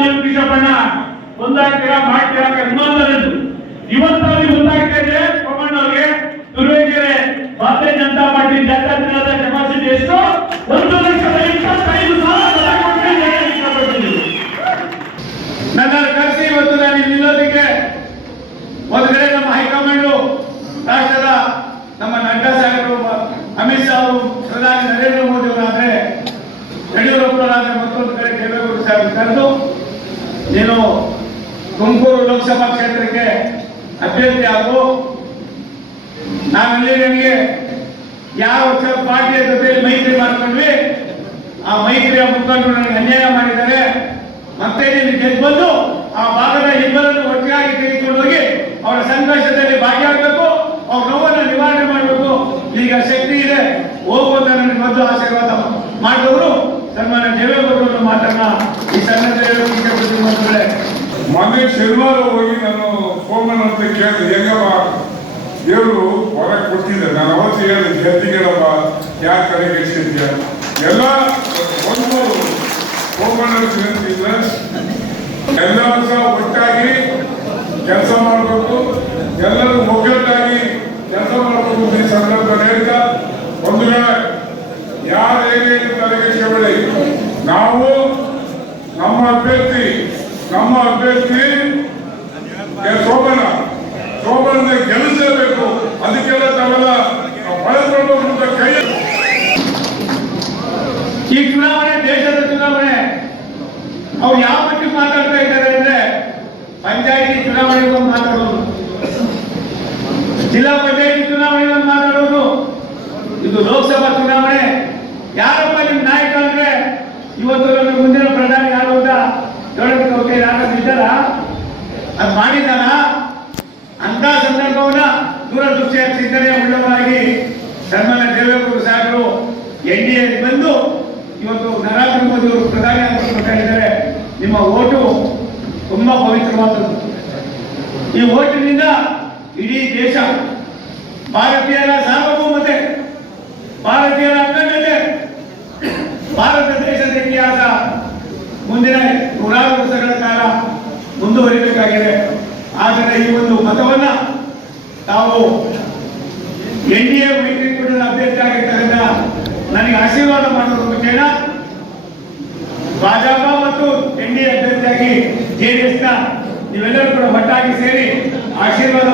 ನೀವು ಕೃಷ್ಣಪ್ಪಣ್ಣ ಒಂದಾಗ್ತೀರಾ ಮಾಡ್ತೀರಾ ಅನುಮಾನದ್ದು ಇವತ್ತು ಅವ್ರಿಗೆ ಗೊತ್ತಾಗ್ತಾ ಇದೆ. ಕೊಮ್ಮಣ್ಣವ್ರಿಗೆ ತುರುವೇಕೆರೆ ಭಾರತೀಯ ಜನತಾ ಪಾರ್ಟಿ ಜನತಾ ಕೆಪಾಸಿಟಿ ಎಷ್ಟು? ಒಂದು ಲಕ್ಷದ ಇಪ್ಪತ್ತೈದು ನನ್ನನ್ನು ಕರೆಸಿ ಇವತ್ತು ನಾನು ನಿಲ್ಲೋದಕ್ಕೆ ಒಂದು ನಮ್ಮ ಹೈಕಮಾಂಡ್ ರಾಷ್ಟ್ರದ ನಮ್ಮ ನಡ್ಡಾ ಸಾಹೇಬರು, ಅಮಿತ್ ಶಾ ಅವರು, ಪ್ರಧಾನಿ ನರೇಂದ್ರ ಮೋದಿ ಅವರಾದ್ರೆ ಯಡಿಯೂರಪ್ಪರಾದ್ರೆ ಮತ್ತೊಂದು ಕಡೆ ದೇವೇಗೌಡ ಸಾಹೇಬ್ ಕರೆದು ನೀನು ತುಮಕೂರು ಲೋಕಸಭಾ ಕ್ಷೇತ್ರಕ್ಕೆ ಅಭ್ಯರ್ಥಿ ಆಗು. ನಾವಿಲ್ಲಿ ನನಗೆ ಯಾವ ಪಾರ್ಟಿಯ ಜೊತೆಯಲ್ಲಿ ಮೈತ್ರಿ ಮಾಡ್ಕೊಂಡ್ವಿ. ಆ ಮೈತ್ರಿಯ ಮುಖಂಡರು ನನಗೆ ಅನ್ಯಾಯ ಮಾಡಿದ್ದಾರೆ. ಮತ್ತೆ ನೀನು ಗೆದ್ದು ಆ ಭಾಗದ ಇಬ್ಬರನ್ನು ಒಟ್ಟಿಗಾಗಿ ತೆಗೆದುಕೊಂಡು ಹೋಗಿ ಅವರ ಸಂಘರ್ಷದಲ್ಲಿ ಭಾಗಿಯಾಗಬೇಕು. ಅವ್ರ ನೋವನ್ನು ನಿವಾರಣೆ ಮಾಡಬೇಕು. ಈಗ ಶಕ್ತಿ ಇದೆ. ಹೋಗುವಂತ ನನಗೆ ಮೊದಲು ಆಶೀರ್ವಾದ ಮೊನ್ನೆ ಶನಿವಾರ ಹೋಗಿ ನಾನು ಫೋನ್ ಅಂತ ಕೇಳಿದೆ ಹೆಂಗಪ್ಪ ದೇವರು ಹೊರ ಕೊಟ್ಟಿದ್ದೆ ನಾನು ಅವತ್ತು ಹೇಳಿದೆ ಗೆದ್ದಿಗೆಲ್ಲಪ್ಪ ಯಾರ ಕಡೆ ಗೆಲ್ಸಿದ್ಯ? ಎಲ್ಲ ಒಂದು ಸೋಮಣ್ಣ ಕೇಳ್ತಿದ್ರೆ ಎಲ್ಲರೂ ಸಹ ಒಟ್ಟಾಗಿ ಕೆಲಸ ಮಾಡಬೇಕು ಎಲ್ಲರೂ ಒಗ್ಗಟ್ಟಾಗಿ ಕೆಲಸ ಮಾಡಬೇಕು ಈ ಸಂದರ್ಭದಲ್ಲಿ ಹೇಳ್ತಾ, ಒಂದು ಯಾರು ಹೇಗೆ ತಲೆಗೆಡಿಸಬೇಡಿ ನಾವು ನಮ್ಮ ಅಭ್ಯರ್ಥಿ ನಮ್ಮ ಅಭ್ಯರ್ಥಿ ಶೋಭನ ಸೋಮಣ್ಣ. ಗೆಲ್ಲಿಸಬೇಕು ಅದಕ್ಕೆಲ್ಲ ತಾವೆಲ್ಲ ಬಳಸಿಕೊಂಡು ಕೈ ಈ ಚುನಾವಣೆ, ದೇಶದ ಚುನಾವಣೆ, ಅವ್ರು ಯಾವ ಬಗ್ಗೆ ಮಾತಾಡ್ತಾ ಇದ್ದಾರೆ ಅಂದ್ರೆ ಪಂಚಾಯತಿ ಚುನಾವಣೆಗೆ ಮಾತಾಡೋದು. ಜಿಲ್ಲಾ ಪಂಚಾಯತಿ ಚುನಾವಣೆಗೆ ಮಾತಾಡೋದು. ಇದು ಲೋಕಸಭಾ ಚುನಾವಣೆ. ಯಾರಪ್ಪ ನಿಮ್ ನಾಯಕ ಅಂದ್ರೆ ಇವತ್ತು ಮುಂದಿನ ಪ್ರಧಾನಿ ಯಾರು ಅಂತ ಅವ್ರಿಗೆ ಯಾರಾದ್ರೂ ಇದ್ದಾರ ಅದು ಮಾಡಿದ್ದಾನ? ಅಂತ ಸಂದರ್ಭವನ್ನ ದೂರದೃಷ್ಟಿಯ ಚಿಂತನೆ ಉಳ್ಳವರಾಗಿ ಸನ್ಮಾನ್ಯ ದೇವೇಗೌಡ ಸಾಹೇಬರು ಎನ್ ಡಿ ಎ ಬಂದು ಇವತ್ತು ನರೇಂದ್ರ ಮೋದಿ ಅವರು ಪ್ರಧಾನಿ ಆಗಿದ್ದಾರೆ ನಿಮ್ಮ ಓಟು ತುಂಬಾ ಪವಿತ್ರವಾದದ್ದು. ಈ ಓಟಿನಿಂದ ಇಡೀ ದೇಶ ಭಾರತೀಯರ ಸಾರ್ವಭೌಮತೆ ಭಾರತೀಯರ ಅಖಂಡತೆ ಭಾರತ ದೇಶದ ಇತಿಹಾಸ ಮುಂದಿನ ನೂರಾರು ವರ್ಷಗಳ ಕಾಲ ಮುಂದುವರಿಬೇಕಾಗಿದೆ. ಆದರೆ ಈ ಒಂದು ಮತವನ್ನ ತಾವು ಎನ್ ಡಿ ಎ ಮೈತ್ರಿಕೂಟದ ಅಭ್ಯರ್ಥಿ ಆಗಿರ್ತಕ್ಕಂಥ ನನಗೆ ಆಶೀರ್ವಾದ ಮಾಡೋದ್ರ ಮುಖೇನ ಭಾಜಪ ಮತ್ತು ಎನ್ ಡಿ ಎ ಅಭ್ಯರ್ಥಿಯಾಗಿ ಜೆಡಿಎಸ್ನ ನೀವೆಲ್ಲರೂ ಕೂಡ ಒಟ್ಟಾಗಿ ಸೇರಿ ಆಶೀರ್ವಾದ